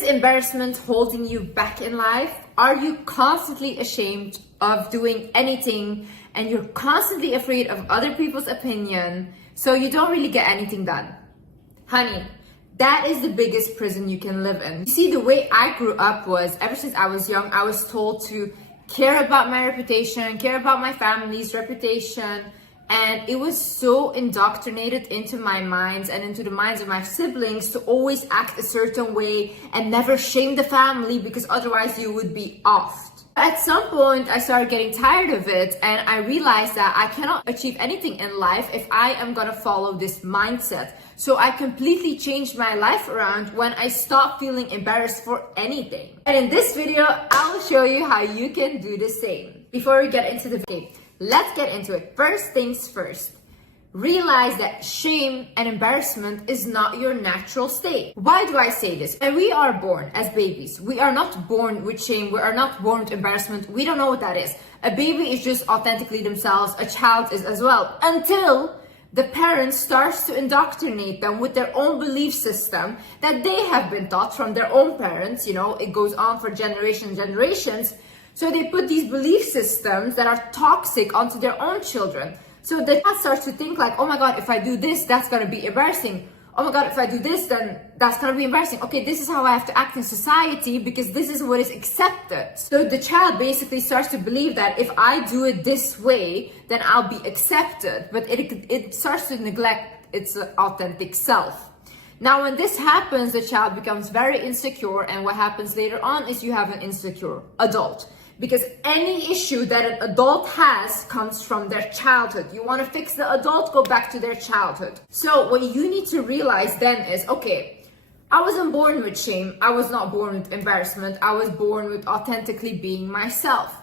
Is embarrassment holding you back in life? Are you constantly ashamed of doing anything and you're constantly afraid of other people's opinion, so you don't really get anything done? Honey, that is the biggest prison you can live in. You see, the way I grew up was, ever since I was young, I was told to care about my reputation, care about my family's reputation, and it was so indoctrinated into my minds and into the minds of my siblings to always act a certain way and never shame the family, because otherwise you would be offed. At some point, I started getting tired of it, and I realized that I cannot achieve anything in life if I am gonna follow this mindset. So I completely changed my life around when I stopped feeling embarrassed for anything. And in this video, I'll show you how you can do the same. Before we get into the video, let's get into it. First things first. Realize that shame and embarrassment is not your natural state. Why do I say this? When we are born as babies, we are not born with shame, we are not born with embarrassment, we don't know what that is. A baby is just authentically themselves, a child is as well, until the parent starts to indoctrinate them with their own belief system that they have been taught from their own parents. You know, it goes on for generations. So they put these belief systems that are toxic onto their own children. So the child starts to think like, oh my God, if I do this, that's gonna be embarrassing. Oh my God, if I do this, then that's gonna be embarrassing. Okay, this is how I have to act in society because this is what is accepted. So the child basically starts to believe that if I do it this way, then I'll be accepted. But it starts to neglect its authentic self. Now, when this happens, the child becomes very insecure, and what happens later on is you have an insecure adult. Because any issue that an adult has comes from their childhood. You want to fix the adult, go back to their childhood. So what you need to realize then is, okay, I wasn't born with shame. I was not born with embarrassment. I was born with authentically being myself.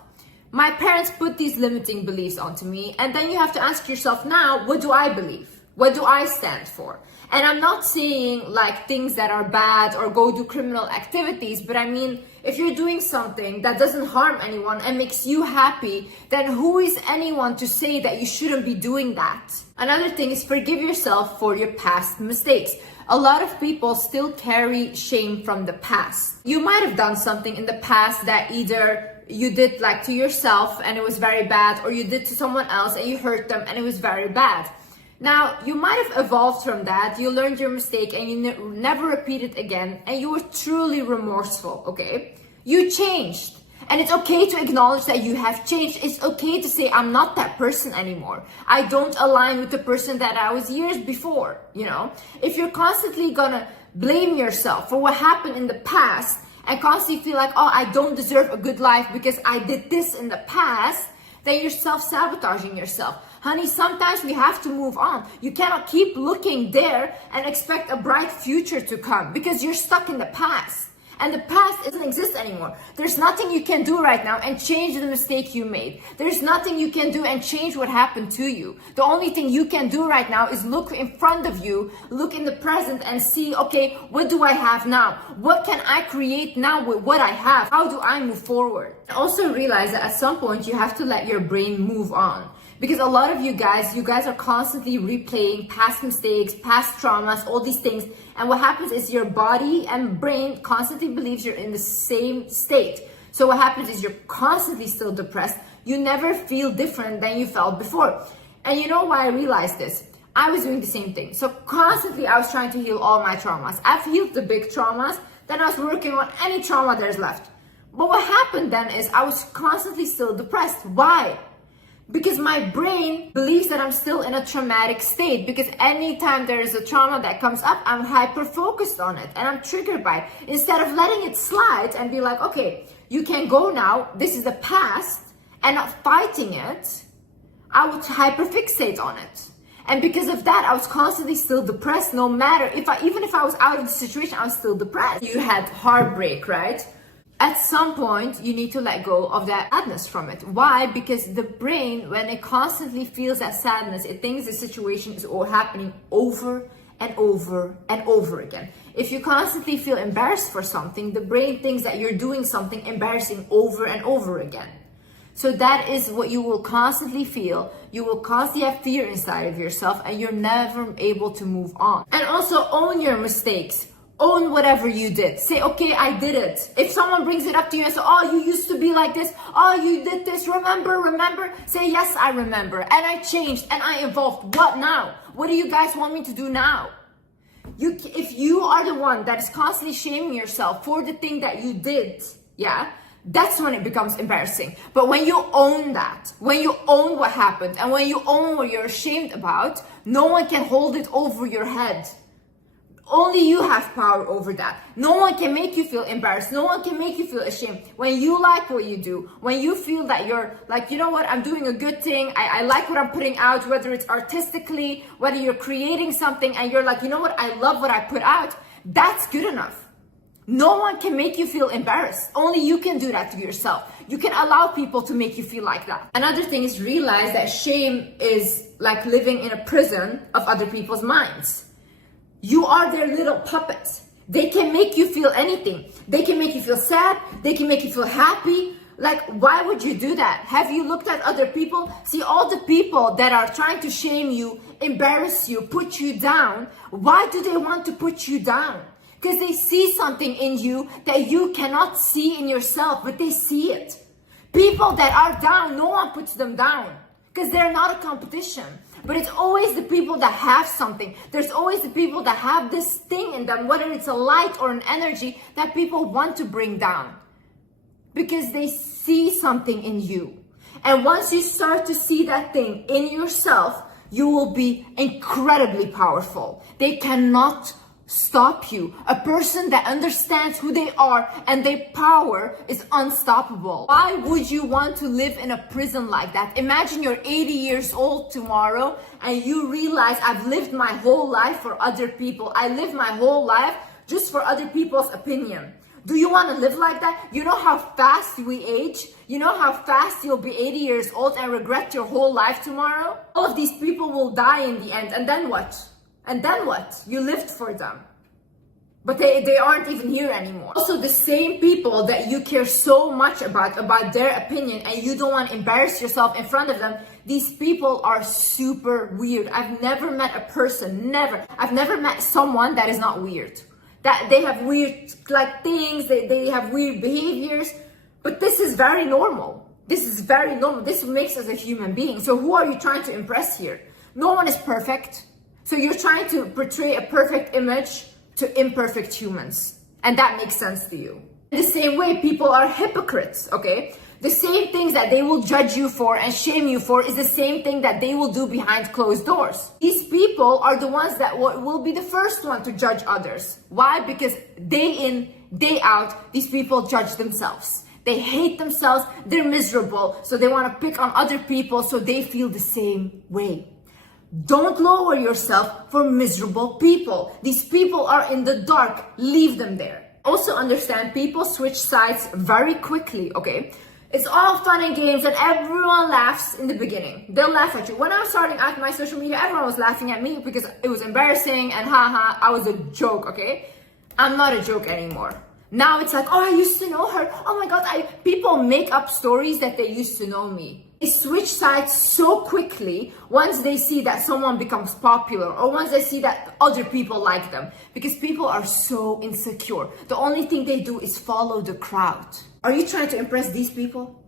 My parents put these limiting beliefs onto me, and then you have to ask yourself now, what do I believe? What do I stand for? And I'm not saying like things that are bad or go do criminal activities, but I mean, if you're doing something that doesn't harm anyone and makes you happy, then who is anyone to say that you shouldn't be doing that? Another thing is forgive yourself for your past mistakes. A lot of people still carry shame from the past. You might have done something in the past that either you did like to yourself and it was very bad, or you did to someone else and you hurt them and it was very bad. Now, you might have evolved from that, you learned your mistake and you never repeat it again, and you were truly remorseful, okay? You changed. And it's okay to acknowledge that you have changed. It's okay to say, I'm not that person anymore. I don't align with the person that I was years before, you know? If you're constantly gonna blame yourself for what happened in the past and constantly feel like, oh, I don't deserve a good life because I did this in the past, then you're self-sabotaging yourself. Honey, sometimes we have to move on. You cannot keep looking there and expect a bright future to come because you're stuck in the past. And the past doesn't exist anymore. There's nothing you can do right now and change the mistake you made. There's nothing you can do and change what happened to you. The only thing you can do right now is look in front of you, look in the present and see, okay, what do I have now? What can I create now with what I have? How do I move forward? And also realize that at some point you have to let your brain move on. Because a lot of you guys are constantly replaying past mistakes, past traumas, all these things. And what happens is your body and brain constantly believes you're in the same state. So what happens is you're constantly still depressed. You never feel different than you felt before. And you know why I realized this? I was doing the same thing. So constantly I was trying to heal all my traumas. I've healed the big traumas. Then I was working on any trauma there's left. But what happened then is I was constantly still depressed. Why? Because my brain believes that I'm still in a traumatic state, because anytime there is a trauma that comes up, I'm hyper focused on it and I'm triggered by it. Instead of letting it slide and be like, okay, you can go now, this is the past, and not fighting it, I would hyper fixate on it. And because of that, I was constantly still depressed, no matter even if I was out of the situation, I was still depressed. You had heartbreak, right? At some point, you need to let go of that sadness from it. Why? Because the brain, when it constantly feels that sadness, it thinks the situation is all happening over and over and over again. If you constantly feel embarrassed for something, the brain thinks that you're doing something embarrassing over and over again. So that is what you will constantly feel. You will constantly have fear inside of yourself and you're never able to move on. And also own your mistakes. Own whatever you did. Say, okay, I did it. If someone brings it up to you and says, oh, you used to be like this. Oh, you did this. Remember? Say, yes, I remember. And I changed and I evolved. What now? What do you guys want me to do now? If you are the one that is constantly shaming yourself for the thing that you did, yeah, that's when it becomes embarrassing. But when you own that, when you own what happened, and when you own what you're ashamed about, no one can hold it over your head. Only you have power over that. No one can make you feel embarrassed. No one can make you feel ashamed. When you like what you do, when you feel that you're like, you know what, I'm doing a good thing. I like what I'm putting out, whether it's artistically, whether you're creating something and you're like, you know what, I love what I put out. That's good enough. No one can make you feel embarrassed. Only you can do that to yourself. You can allow people to make you feel like that. Another thing is realize that shame is like living in a prison of other people's minds. You are their little puppet. They can make you feel anything. They can make you feel sad. They can make you feel happy. Like, why would you do that? Have you looked at other people? See, all the people that are trying to shame you, embarrass you, put you down, why do they want to put you down? Because they see something in you that you cannot see in yourself, but they see it. People that are down, no one puts them down because they're not a competition. But it's always the people that have something. There's always the people that have this thing in them, whether it's a light or an energy that people want to bring down because they see something in you. And once you start to see that thing in yourself, you will be incredibly powerful. They cannot stop you. A person that understands who they are and their power is unstoppable. Why would you want to live in a prison like that? Imagine you're 80 years old tomorrow and you realize I've lived my whole life for other people. I lived my whole life just for other people's opinion. Do you want to live like that? You know how fast we age? You know how fast you'll be 80 years old and regret your whole life tomorrow? All of these people will die in the end, and then what? And then what? You lived for them. But they aren't even here anymore. Also, the same people that you care so much about their opinion, and you don't want to embarrass yourself in front of them, these people are super weird. I've never met a person, I've never met someone that is not weird. That they have weird like things, they have weird behaviors, but this is very normal. This is very normal. This makes us a human being. So who are you trying to impress here? No one is perfect. So you're trying to portray a perfect image to imperfect humans. And that makes sense to you. In the same way, people are hypocrites, okay? The same things that they will judge you for and shame you for is the same thing that they will do behind closed doors. These people are the ones that will be the first one to judge others. Why? Because day in, day out, these people judge themselves. They hate themselves, they're miserable, so they want to pick on other people so they feel the same way. Don't lower yourself for miserable people. These people are in the dark. Leave them there. Also understand people switch sides very quickly, okay? It's all fun and games and everyone laughs in the beginning. They'll laugh at you. When I was starting out my social media, everyone was laughing at me because it was embarrassing and haha, I was a joke, okay? I'm not a joke anymore. Now it's like, oh, I used to know her. Oh my God, people make up stories that they used to know me. They switch sides so quickly once they see that someone becomes popular or once they see that other people like them, because people are so insecure. The only thing they do is follow the crowd. Are you trying to impress these people?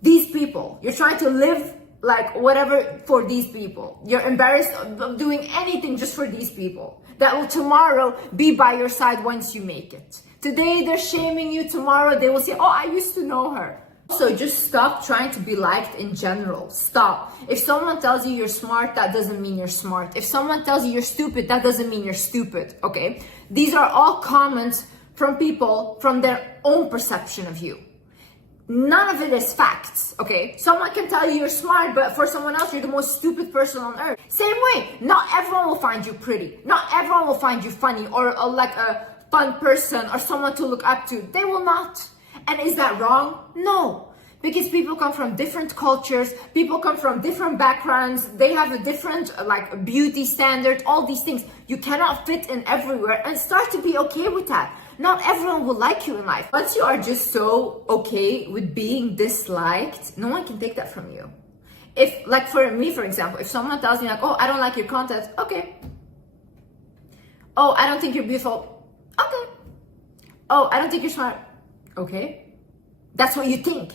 These people. You're trying to live like whatever for these people. You're embarrassed of doing anything just for these people that will tomorrow be by your side once you make it. Today they're shaming you, tomorrow they will say, oh, I used to know her. So just stop trying to be liked in general. Stop. If someone tells you you're smart, that doesn't mean you're smart. If someone tells you you're stupid, that doesn't mean you're stupid, okay? These are all comments from people from their own perception of you. None of it is facts, okay? Someone can tell you you're smart, but for someone else, you're the most stupid person on earth. Same way, not everyone will find you pretty. Not everyone will find you funny or like a fun person or someone to look up to. They will not. And is that wrong? No. Because people come from different cultures, people come from different backgrounds, they have a different like beauty standard, all these things. You cannot fit in everywhere, and start to be okay with that. Not everyone will like you in life. Once you are just so okay with being disliked, no one can take that from you. If, like for me, for example, if someone tells me like, oh, I don't like your content, okay. Oh, I don't think you're beautiful, Okay. Oh, I don't think you're smart. Okay. That's what you think.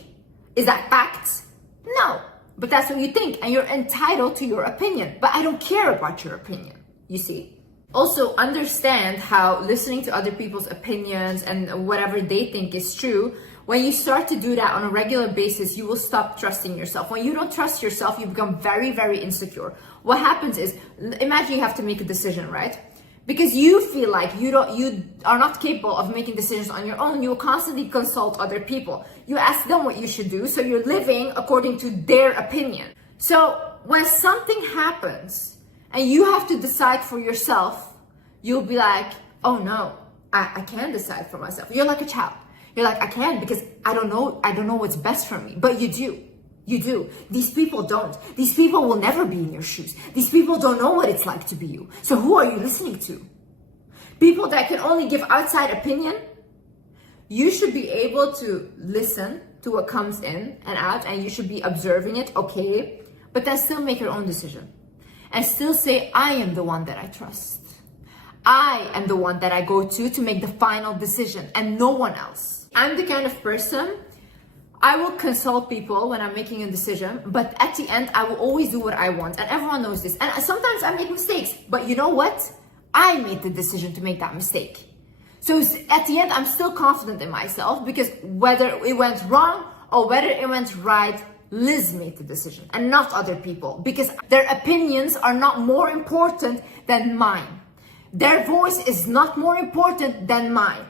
Is that fact? No. But that's what you think, and you're entitled to your opinion. But I don't care about your opinion, you see? Also, understand how listening to other people's opinions and whatever they think is true, when you start to do that on a regular basis, you will stop trusting yourself. When you don't trust yourself, you become very, very insecure. What happens is, imagine you have to make a decision, right? Because you feel like you are not capable of making decisions on your own, you will constantly consult other people. You ask them what you should do, so you're living according to their opinion. So when something happens and you have to decide for yourself, you'll be like, oh no, I can't decide for myself. You're like a child. You're like, I can't because I don't know what's best for me. But you do. You do. These people don't. These people will never be in your shoes. These people don't know what it's like to be you. So who are you listening to? People that can only give outside opinion? You should be able to listen to what comes in and out, and you should be observing it, okay? But then still make your own decision. And still say, I am the one that I trust. I am the one that I go to make the final decision, and no one else. I'm the kind of person, I will consult people when I'm making a decision, but at the end, I will always do what I want. And everyone knows this. And sometimes I make mistakes, but you know what? I made the decision to make that mistake. So at the end, I'm still confident in myself because whether it went wrong or whether it went right, Liz made the decision and not other people, because their opinions are not more important than mine. Their voice is not more important than mine.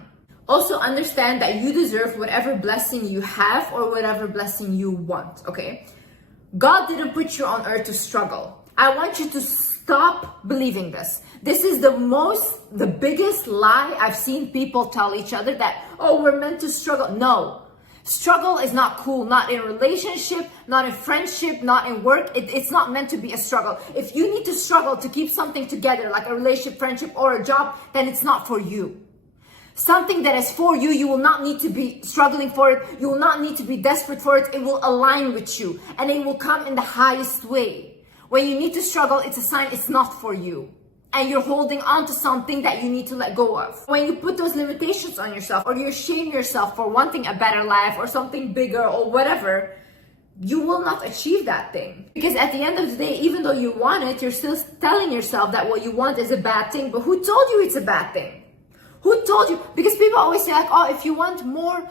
Also understand that you deserve whatever blessing you have or whatever blessing you want, okay? God didn't put you on earth to struggle. I want you to stop believing this. This is the biggest lie I've seen people tell each other, that, oh, we're meant to struggle. No. Struggle is not cool, not in relationship, not in friendship, not in work. It's not meant to be a struggle. If you need to struggle to keep something together, like a relationship, friendship, or a job, then it's not for you. Something that is for you, you will not need to be struggling for it. You will not need to be desperate for it. It will align with you and it will come in the highest way. When you need to struggle, it's a sign it's not for you. And you're holding on to something that you need to let go of. When you put those limitations on yourself, or you shame yourself for wanting a better life or something bigger or whatever, you will not achieve that thing. Because at the end of the day, even though you want it, you're still telling yourself that what you want is a bad thing. But who told you it's a bad thing? Who told you? Because people always say like, oh, if you want more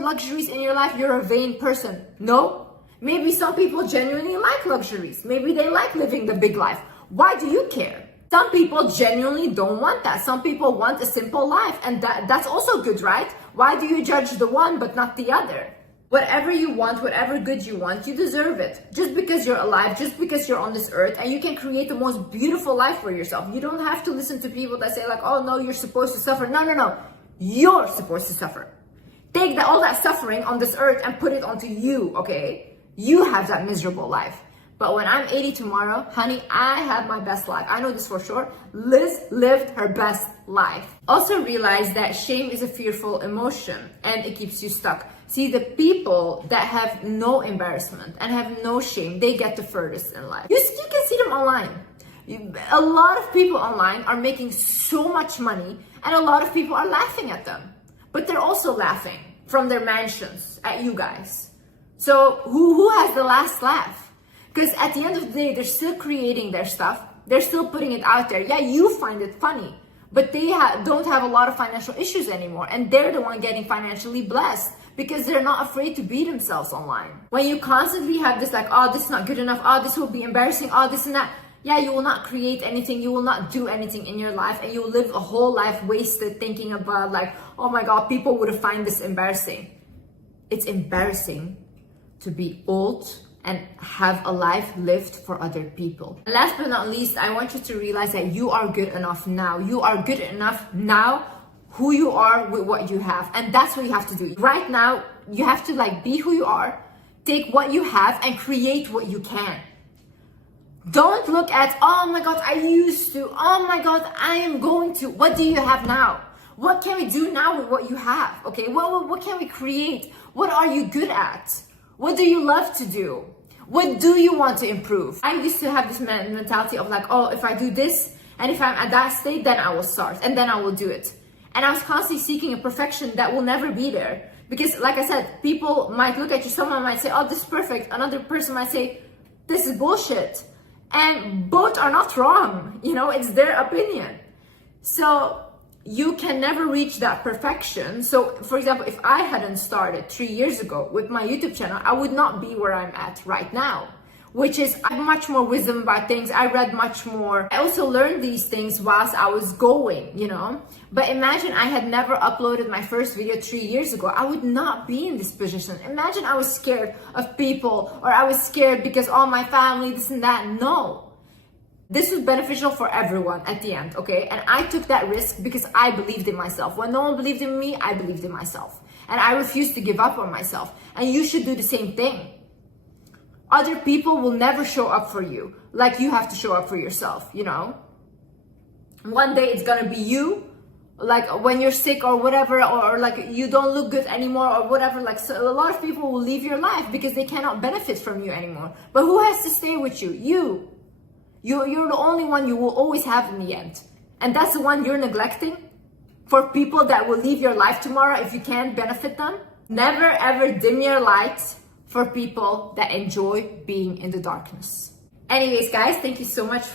luxuries in your life, you're a vain person. No. Maybe some people genuinely like luxuries. Maybe they like living the big life. Why do you care? Some people genuinely don't want that. Some people want a simple life, and that's also good, right? Why do you judge the one but not the other? Whatever you want, whatever good you want, you deserve it. Just because you're alive, just because you're on this earth, and you can create the most beautiful life for yourself. You don't have to listen to people that say like, oh no, you're supposed to suffer. No. You're supposed to suffer. Take all that suffering on this earth and put it onto you, okay? You have that miserable life. But when I'm 80 tomorrow, honey, I have my best life. I know this for sure. Liz lived her best life. Also realize that shame is a fearful emotion and it keeps you stuck. See, the people that have no embarrassment and have no shame, they get the furthest in life. You can see them online. A lot of people online are making so much money and a lot of people are laughing at them. But they're also laughing from their mansions at you guys. So who has the last laugh? Because at the end of the day, they're still creating their stuff. They're still putting it out there. Yeah, you find it funny, but they don't have a lot of financial issues anymore. And they're the one getting financially blessed because they're not afraid to be themselves online. When you constantly have this like, oh, this is not good enough. Oh, this will be embarrassing. Oh, this and that. Yeah, you will not create anything. You will not do anything in your life. And you will live a whole life wasted thinking about like, oh my God, people would find this embarrassing. It's embarrassing to be old and have a life lived for other people. Last but not least, I want you to realize that you are good enough now. You are good enough now, who you are with what you have. And that's what you have to do. Right now, you have to like be who you are, take what you have and create what you can. Don't look at, oh my God, I used to, oh my God, I am going to. What do you have now? What can we do now with what you have? Okay, what can we create? What are you good at? What do you love to do? What do you want to improve? I used to have this mentality of like, oh, if I do this and if I'm at that state, then I will start and then I will do it. And I was constantly seeking a perfection that will never be there. Because like I said, people might look at you, someone might say, oh, this is perfect. Another person might say, this is bullshit. And both are not wrong, you know, it's their opinion. So you can never reach that perfection. So for example, if I hadn't started 3 years ago with my YouTube channel, I would not be where I'm at right now, which is I have much more wisdom about things. I read much more. I also learned these things whilst I was going, you know. But imagine I had never uploaded my first video 3 years ago. I would not be in this position. Imagine I was scared of people, or I was scared because all my family, this and that. No. This was beneficial for everyone at the end, okay? And I took that risk because I believed in myself. When no one believed in me, I believed in myself. And I refused to give up on myself. And you should do the same thing. Other people will never show up for you like you have to show up for yourself, you know? One day it's gonna be you, like when you're sick or whatever, or like you don't look good anymore or whatever. Like, so a lot of people will leave your life because they cannot benefit from you anymore. But who has to stay with you? You. You're the only one you will always have in the end. And that's the one you're neglecting for people that will leave your life tomorrow if you can't benefit them. Never ever dim your light for people that enjoy being in the darkness. Anyways, guys, thank you so much for